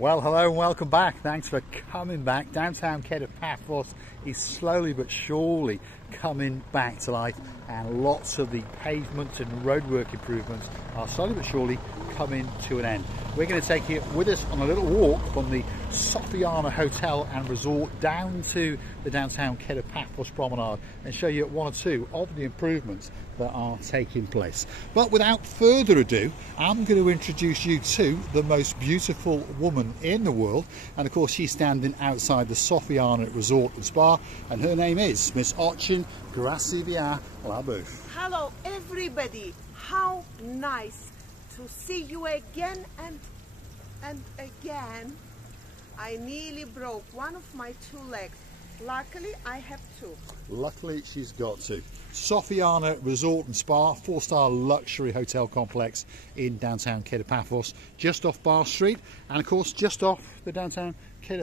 Well, hello and welcome back. Thanks for coming back. Downtown Paphos is slowly but surely coming back to life, and lots of the pavement and roadwork improvements are slowly but surely coming to an end. We're going to take you with us on a little walk from the Soffiana Hotel and Resort down to the downtown Paphos Promenade and show you one or two of the improvements that are taking place. But without further ado, I'm going to introduce you to the most beautiful woman in the world, and of course she's standing outside the Soffiana Resort and Spa, and her name is Miss Ochin Gracivia Labuf. Hello everybody, how nice to see you again and again. I nearly broke one of my two legs. Luckily I have two. Luckily she's got two. Soffiana Resort and Spa, 4-star luxury hotel complex in downtown Paphos, just off Bar Street, and of course just off the downtown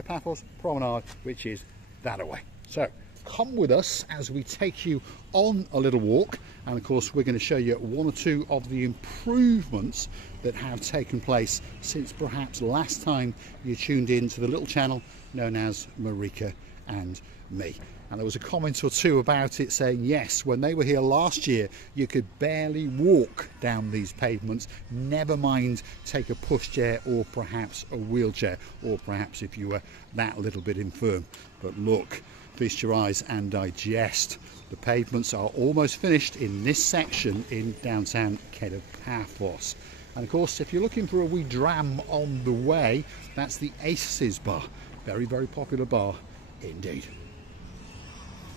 Paphos Promenade, which is that away. So come with us as we take you on a little walk, and of course we're going to show you one or two of the improvements that have taken place since perhaps last time you tuned in to the little channel known as Marika and me. And there was a comment or two about it saying yes, when they were here last year you could barely walk down these pavements, never mind take a pushchair or perhaps a wheelchair, or perhaps if you were that little bit infirm. But look, feast your eyes and digest. The pavements are almost finished in this section in downtown Paphos. And of course, if you're looking for a wee dram on the way, that's the Aces Bar. Very, very popular bar indeed.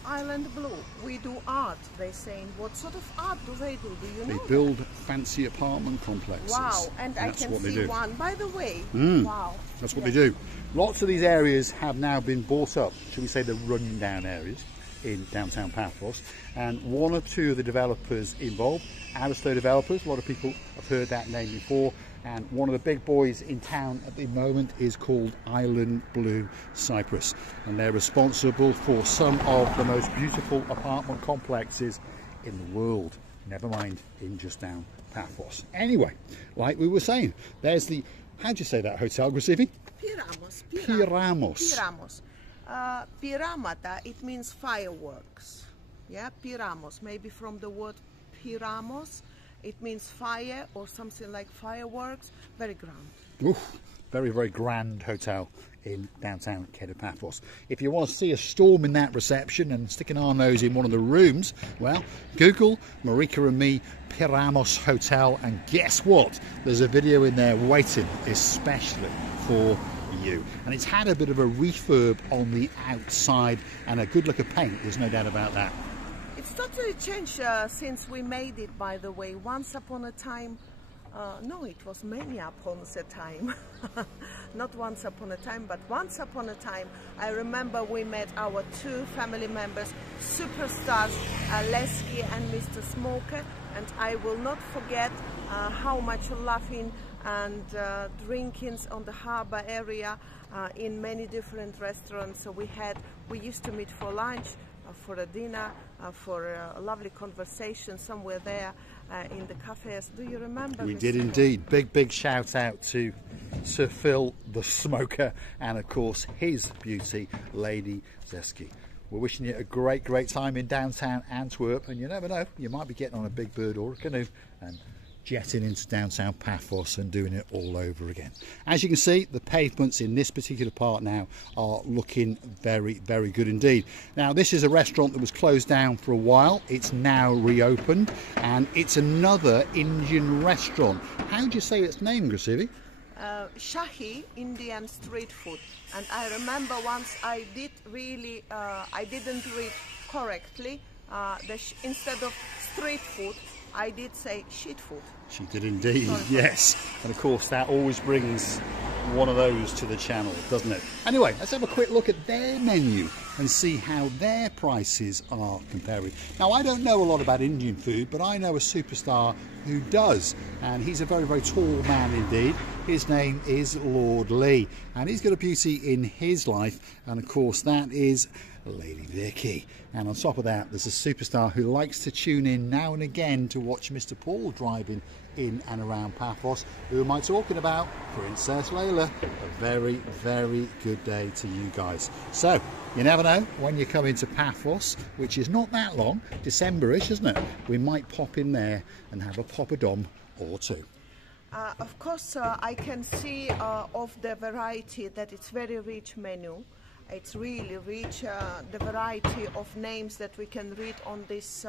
Island Blue, we do art, they're saying. What sort of art do they do? Do you know? They build fancy apartment complexes. Wow, and that's I can see one, by the way. Wow. That's what they do. Lots of these areas have now been bought up, should we say the rundown areas in downtown Paphos, and one or two of the developers involved, Aristo Developers, a lot of people have heard that name before, and one of the big boys in town at the moment is called Island Blue Cyprus, and they're responsible for some of the most beautiful apartment complexes in the world, never mind in just down Paphos. Anyway, like we were saying, there's the, how'd you say that hotel, Gracivi? Piramos. Piramata, it means fireworks. Yeah, Piramos, maybe from the word Piramos, it means fire or something like fireworks. Very grand. Oof, very, very grand hotel in downtown Paphos. If you want to see a storm in that reception and sticking our nose in one of the rooms, well, Google Marika and me Piramos Hotel, and guess what? There's a video in there waiting especially for you. And it's had a bit of a refurb on the outside and a good look of paint, there's no doubt about that. It's totally changed since we made it, by the way. Once upon a time, no, it was many upon a time. Not once upon a time, but once upon a time, I remember we met our two family members, superstars, Lesky and Mr. Smoker, and I will not forget how much laughing and drinkings on the harbour area in many different restaurants. So we used to meet for lunch, for a dinner, for a lovely conversation somewhere there in the cafes. Do you remember? We did indeed. Big shout out to Sir Phil the Smoker, and of course his beauty, Lady Zeski. We're wishing you a great time in downtown Antwerp, and you never know, you might be getting on a big bird or a canoe and jetting into downtown Paphos and doing it all over again. As you can see, the pavements in this particular part now are looking very good indeed. Now, this is a restaurant that was closed down for a while. It's now reopened, and it's another Indian restaurant. How do you say its name, Grasivi? Shahi Indian street food. And I remember once I didn't read correctly. Instead of street food, I did say shit food. She did indeed, yes. And of course that always brings one of those to the channel, doesn't it? Anyway, let's have a quick look at their menu and see how their prices are comparing. Now, I don't know a lot about Indian food, but I know a superstar who does, and he's a very tall man indeed. His name is Lord Lee, and he's got a beauty in his life, and of course that is Lady Vicky. And on top of that, there's a superstar who likes to tune in now and again to watch Mr. Paul driving in and around Paphos. Who am I talking about? Princess Layla. A very, very good day to you guys. So, you never know when you come into Paphos, which is not that long, December-ish, isn't it? We might pop in there and have a poppadom or two. Of course, I can see of the variety that it's very rich menu. It's really rich, the variety of names that we can read on this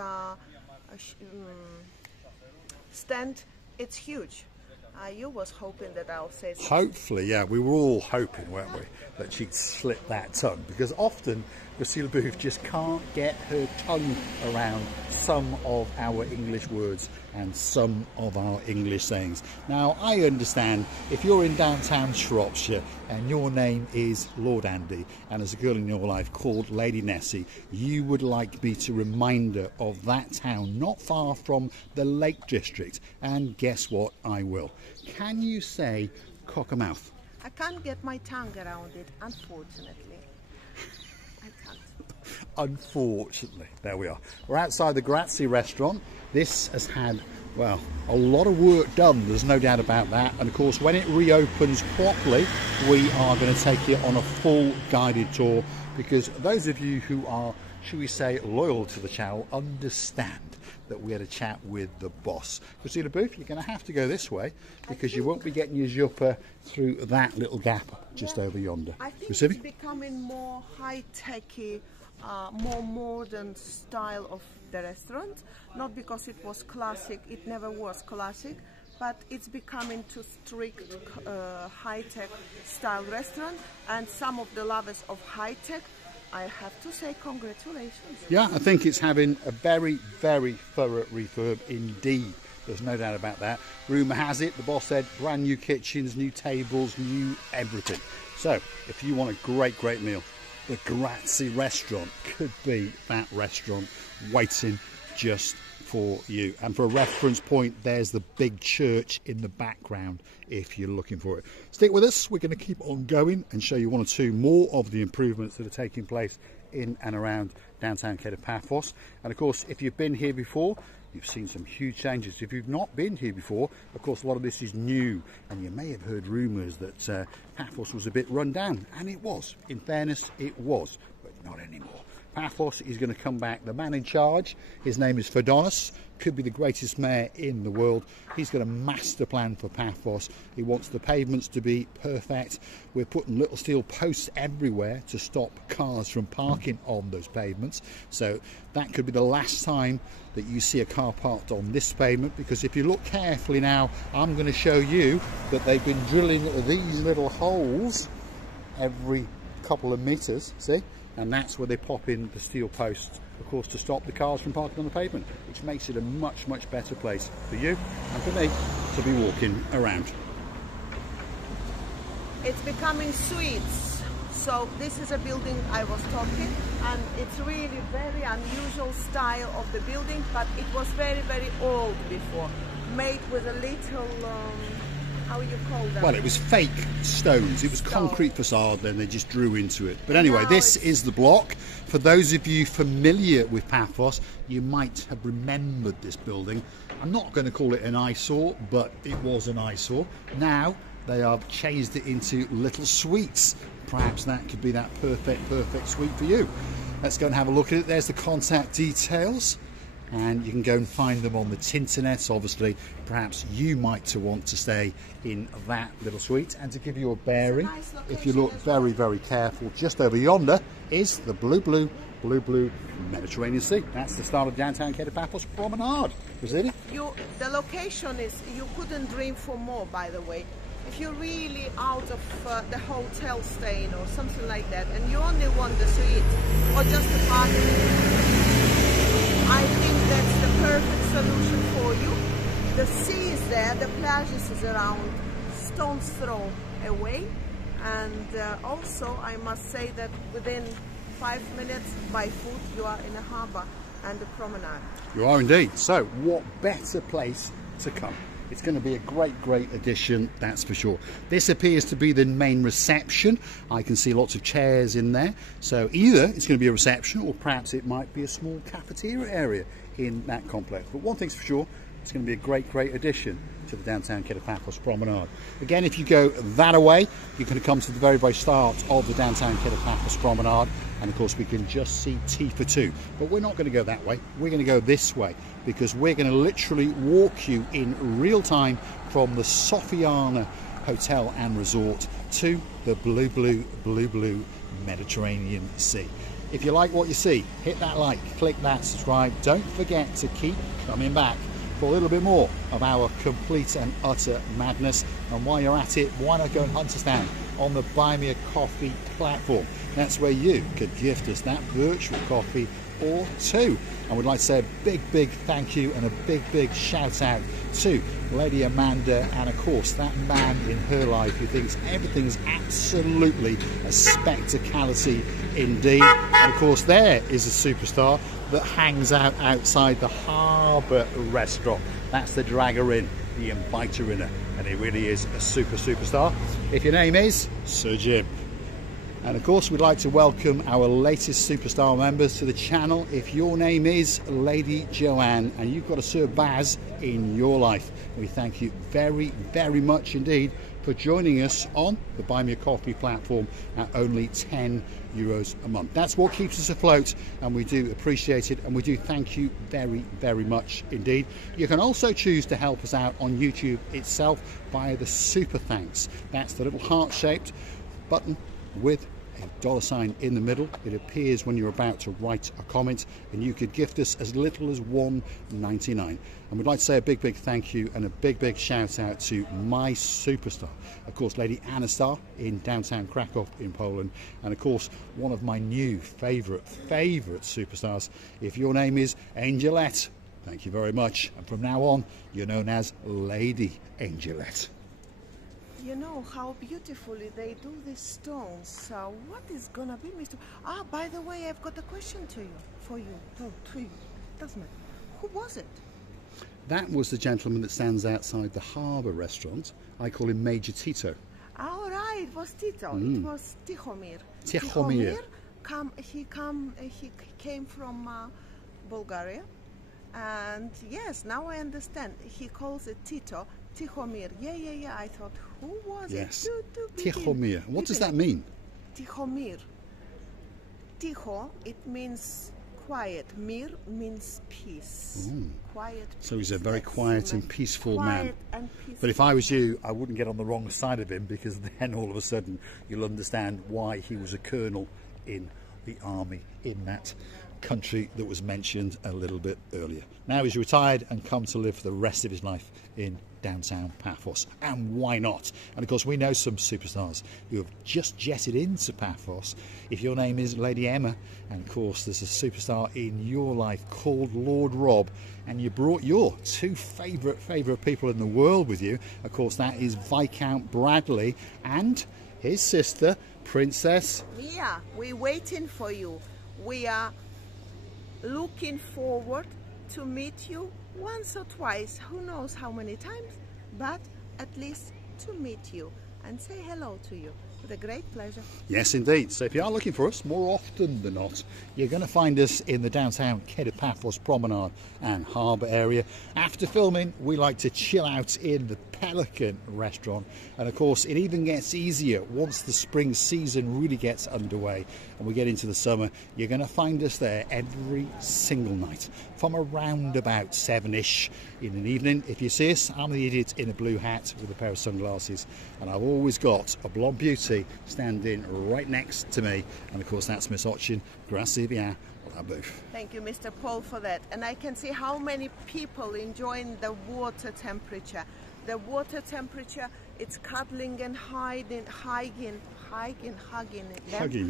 stand. It's huge. You was hoping that I'll say something. Hopefully, yeah, we were all hoping, weren't we, that she'd slip that tongue, because often Priscilla Booth just can't get her tongue around some of our English words and some of our English sayings. Now, I understand if you're in downtown Shropshire and your name is Lord Andy, and there's a girl in your life called Lady Nessie, you would like me to remind her of that town not far from the Lake District, and guess what? I will. Can you say Cockermouth? I can't get my tongue around it, unfortunately. I can't. Unfortunately, there we are. We're outside the Grazie restaurant. This has had, well, a lot of work done, there's no doubt about that. And of course, when it reopens properly, we are going to take you on a full guided tour, because those of you who are, shall we say, loyal to the channel understand that we had a chat with the boss. Priscilla Booth, you're going to have to go this way, because you won't be getting your juppa through that little gap just over yonder. I think Priscilla? it's becoming more high-techy, more modern style of the restaurant. Not because it was classic, it never was classic, but it's becoming too strict high-tech style restaurant, and some of the lovers of high-tech, I have to say congratulations. Yeah, I think it's having a very, very thorough refurb indeed. There's no doubt about that. Rumour has it, the boss said, brand new kitchens, new tables, new everything. So, if you want a great, great meal, the Grazie restaurant could be that restaurant waiting just for you. And for a reference point, there's the big church in the background if you're looking for it. Stick with us, we're going to keep on going and show you one or two more of the improvements that are taking place in and around downtown Paphos. And of course, if you've been here before, you've seen some huge changes. If you've not been here before, of course, a lot of this is new, and you may have heard rumours that Paphos was a bit run down, and it was. In fairness, it was, but not anymore. Paphos is going to come back. The man in charge, his name is Fedonis, could be the greatest mayor in the world. He's got a master plan for Paphos. He wants the pavements to be perfect. We're putting little steel posts everywhere to stop cars from parking on those pavements. So that could be the last time that you see a car parked on this pavement, because if you look carefully now, I'm going to show you that they've been drilling these little holes every couple of metres, see? And that's where they pop in the steel posts, of course, to stop the cars from parking on the pavement, which makes it a much, much better place for you and for me to be walking around. It's becoming suites. So this is a building I was talking, and it's really very unusual style of the building, but it was very, very old before, made with a little how you call them? Well, it was fake stones. It was concrete facade, then they just drew into it. But anyway, this is the block. For those of you familiar with Paphos, you might have remembered this building. I'm not going to call it an eyesore, but it was an eyesore. Now they have changed it into little suites. Perhaps that could be that perfect suite for you. Let's go and have a look at it. There's the contact details, and you can go and find them on the Tinternet. Obviously, perhaps you might want to stay in that little suite. And to give you a bearing, if you look very, very careful, just over yonder is the blue Mediterranean Sea. That's the start of downtown Paphos Promenade. Was it? The location is, you couldn't dream for more, by the way. If you're really out of the hotel staying or something like that, and you only want the suite or just the party, I think that's the perfect solution for you. The sea is there, the plages is around, stone's throw away, and also I must say that within 5 minutes by foot you are in a harbour and the promenade. You are indeed. So what better place to come It's going to be a great addition, that's for sure. This appears to be the main reception. I can see lots of chairs in there. So either it's going to be a reception, or perhaps it might be a small cafeteria area in that complex. But one thing's for sure, it's going to be a great addition to the downtown Paphos Promenade. Again, if you go that away, you're going to come to the very start of the downtown Paphos Promenade, and of course we can just see Tea for Two. But we're not going to go that way, we're going to go this way, because we're going to literally walk you in real time from the Soffiana Hotel and Resort to the blue Mediterranean Sea. If you like what you see, hit that like, click that subscribe. Don't forget to keep coming back for a little bit more of our complete and utter madness. And while you're at it, why not go and hunt us down on the Buy Me a Coffee platform? That's where you could gift us that virtual coffee or two. And we'd like to say a big thank you and a big shout out to Lady Amanda, and of course that man in her life who thinks everything's absolutely a spectacality indeed. And of course there is a superstar that hangs out outside the Harbour restaurant. That's the dragger in, the inviter in her, and he really is a superstar. If your name is Sir Jim. And of course we'd like to welcome our latest superstar members to the channel. If your name is Lady Joanne and you've got a Sir Baz in your life, we thank you very much indeed for joining us on the Buy Me a Coffee platform at only €10 a month. That's what keeps us afloat, and we do appreciate it, and we do thank you very much indeed. You can also choose to help us out on YouTube itself via the super thanks. That's the little heart-shaped button with a $sign in the middle. It appears when you're about to write a comment, and you could gift us as little as $1.99. And we'd like to say a big thank you and a big shout out to my superstar, of course Lady Anastar in downtown Krakow in Poland, and of course one of my new favorite superstars. If your name is Angelette, thank you very much, and from now on you're known as Lady Angelette. You know how beautifully they do these stones. What is gonna be, Mr. Ah, by the way, I've got a question to you, to you, doesn't it? Who was it? That was the gentleman that stands outside the Harbour restaurant. I call him Major Tito. Oh, right, it was Tito. It was Tihomir. He came from Bulgaria, and yes, now I understand. He calls it Tito. Tihomir. Yeah. I thought, who was it? Tihomir. What does that mean? Tihomir. Tiho, it means quiet. Mir means peace. Quiet. Peace. So he's a very quiet and peaceful man. But if I was you, I wouldn't get on the wrong side of him, because then all of a sudden you'll understand why he was a colonel in the army in that country that was mentioned a little bit earlier. Now he's retired and come to live for the rest of his life in downtown Paphos, and why not? And of course we know some superstars who have just jetted into Paphos. If your name is Lady Emma, and of course there's a superstar in your life called Lord Rob, and you brought your two favourite people in the world with you, of course that is Viscount Bradley and his sister Princess Mia. We're waiting for you. We are looking forward to meet you once or twice, who knows how many times, but at least to meet you and say hello to you with a great pleasure. Yes indeed. So if you are looking for us, more often than not you're going to find us in the downtown Paphos Promenade and Harbour area. After filming we like to chill out in the Pelican restaurant, and of course it even gets easier once the spring season really gets underway and we get into the summer. You're going to find us there every single night from around about 7ish in an evening. If you see us, I'm the idiot in a blue hat with a pair of sunglasses, and I've always got a blonde beauty standing right next to me, and of course that's Miss Ochin. Grazie bien. Thank you, Mr. Paul, for that. And I can see how many people enjoying the water temperature. The water temperature, it's cuddling and hugging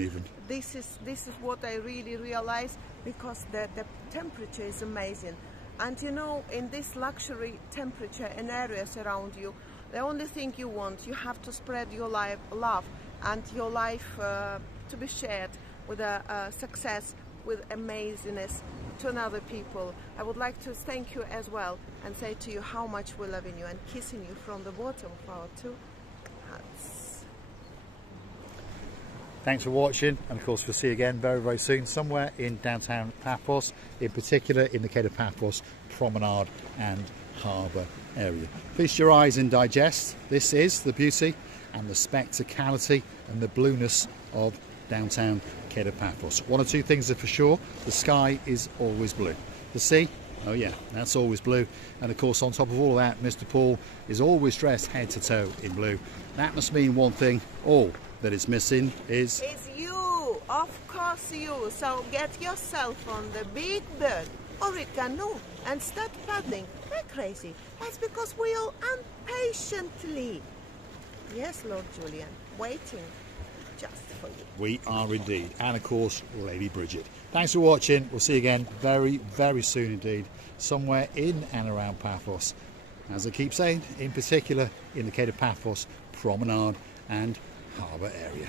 even. This is what I really realize, because the temperature is amazing. And you know, in this luxury temperature and areas around you, the only thing you want, you have to spread your love and your life to be shared with a success, with amazingness to another people. I would like to thank you as well and say to you how much we love you and kissing you from the bottom of our two hearts. Thanks for watching, and of course we'll see you again very, very soon somewhere in downtown Paphos, in particular in the Cape of Paphos Promenade and Harbour area. Feast your eyes and digest. This is the beauty and the spectacality and the blueness of downtown Cape of Paphos. One or two things are for sure: the sky is always blue. The sea, oh yeah, that's always blue. And of course, on top of all of that, Mr. Paul is always dressed head to toe in blue. That must mean one thing: all that is missing is... It's you, of course you. So get yourself on the big bird or a canoe and start paddling like crazy. That's because we all impatiently, yes, Lord Julian, waiting just for you. We are indeed. And of course, Lady Bridget. Thanks for watching. We'll see you again very, very soon indeed, somewhere in and around Paphos. As I keep saying, in particular in the Cape of Paphos Promenade and Harbour area.